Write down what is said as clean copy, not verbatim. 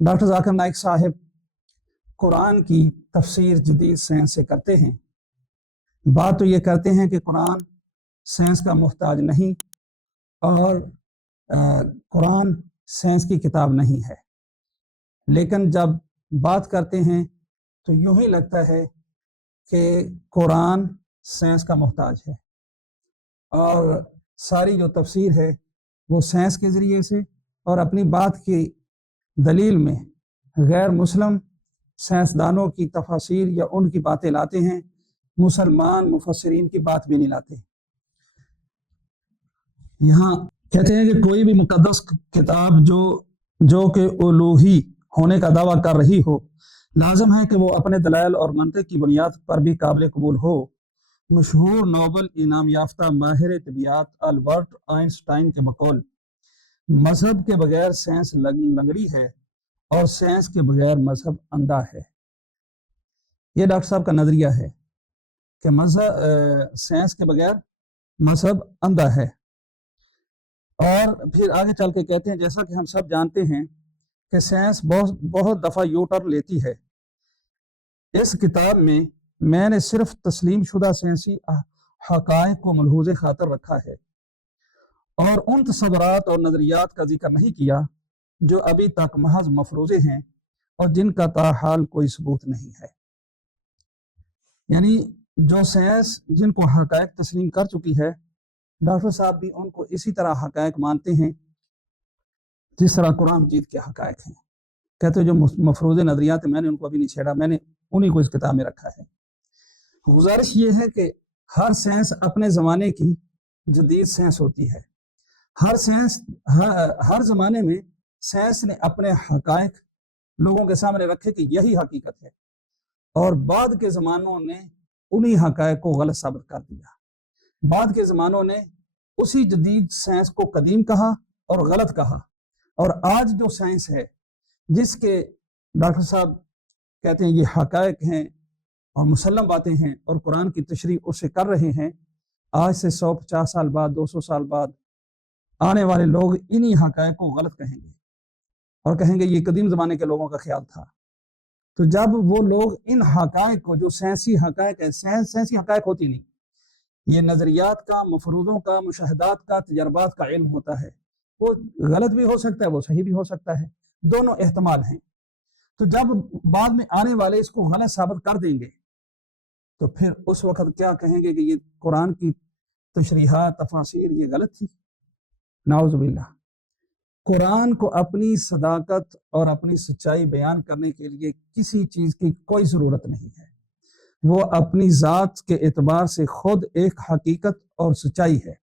Doctor Zakir Naik साहब कुरान की तफसीर जदीद साइंस से करते हैं। बात तो ये करते हैं कि कुरान साइंस का मोहताज नहीं और कुरान साइंस की किताब नहीं है, लेकिन जब बात करते हैं तो यूं ही लगता है कि कुरान साइंस का मोहताज है और सारी जो तफसीर है वो साइंस के ज़रिए से और अपनी बात की दलील में गैर मुस्लिम साइंसदानों की तफासिर या उनकी बातें लाते हैं, मुसलमान मुफस्सिरीन की बात भी नहीं लाते। यहाँ कहते हैं कि कोई भी मुकद्दस किताब जो कि उलूही होने का दावा कर रही हो, लाजम है कि वो अपने दलाइल और मंतिक की बुनियाद पर भी काबिल कबूल हो। मशहूर नोबल इनाम याफ्ता माहिर तबियात अल्बर्ट आइंस्टाइन के बकौल मजहब के बगैर साइंस लंगड़ी है और साइंस के बगैर मजहब अंधा है। ये डॉक्टर साहब का नजरिया है कि मजहब साइंस के बगैर मजहब अंधा है। और फिर आगे चल के कहते हैं, जैसा कि हम सब जानते हैं कि साइंस बहुत दफ़ा यू टर्न लेती है। इस किताब में मैंने सिर्फ तस्लीम शुदा साइंसी हक़ाइक़ को मलहूज़े खातर रखा है और उन तसव्वुरात और नज़रियात का जिक्र नहीं किया जो अभी तक महज मफरूज़े हैं और जिनका ताहाल कोई सबूत नहीं है। यानी जो साइंस जिनको हक़ाइक़ तस्लीम कर चुकी है, डॉक्टर साहब भी उनको इसी तरह हक़ाइक़ मानते हैं जिस तरह कुरान मजीद के हक़ाइक़ हैं। कहते हैं जो मफरूज़े नज़रियात मैंने उनको अभी नहीं छेड़ा, मैंने उन्हीं को इस किताब में रखा है। गुजारिश ये है कि हर साइंस अपने ज़माने की जदीद साइंस होती है। हर ज़माने में साइंस ने अपने हक़ाइक़ लोगों के सामने रखे कि यही हकीकत है और बाद के ज़मानों ने उन्हीं हक़ाइक़ को गलत साबित कर दिया। बाद के ज़मानों ने उसी जदीद साइंस को कदीम कहा और गलत कहा, और आज जो साइंस है जिसके डॉक्टर साहब कहते हैं ये हक़ाइक़ हैं और मुसल्लम बातें हैं और कुरान की तशरीह उससे कर रहे हैं, आज से 150 साल बाद 200 साल बाद आने वाले लोग इन्हीं हक़ाइक़ को गलत कहेंगे और कहेंगे ये कदीम ज़माने के लोगों का ख्याल था। तो जब वो लोग इन हक़ाइक़ को, जो साइंसी हक़ाइक़ है, साइंसी हक़ाइक़ होती नहीं, ये नज़रियात का, मफरूज़ों का, मुशाहदात का, तजर्बात का इल्म होता है। वो गलत भी हो सकता है, वो सही भी हो सकता है, दोनों एहतमाल हैं। तो जब बाद में आने वाले इसको गलत साबित कर देंगे तो फिर उस वक्त क्या कहेंगे कि ये कुरान की तशरीहात तफासिर ये गलत थी। नाउज़ुबिल्लाह। कुरान को अपनी सदाकत और अपनी सच्चाई बयान करने के लिए किसी चीज़ की कोई ज़रूरत नहीं है। वो अपनी ज़ात के एतबार से खुद एक हकीकत और सच्चाई है।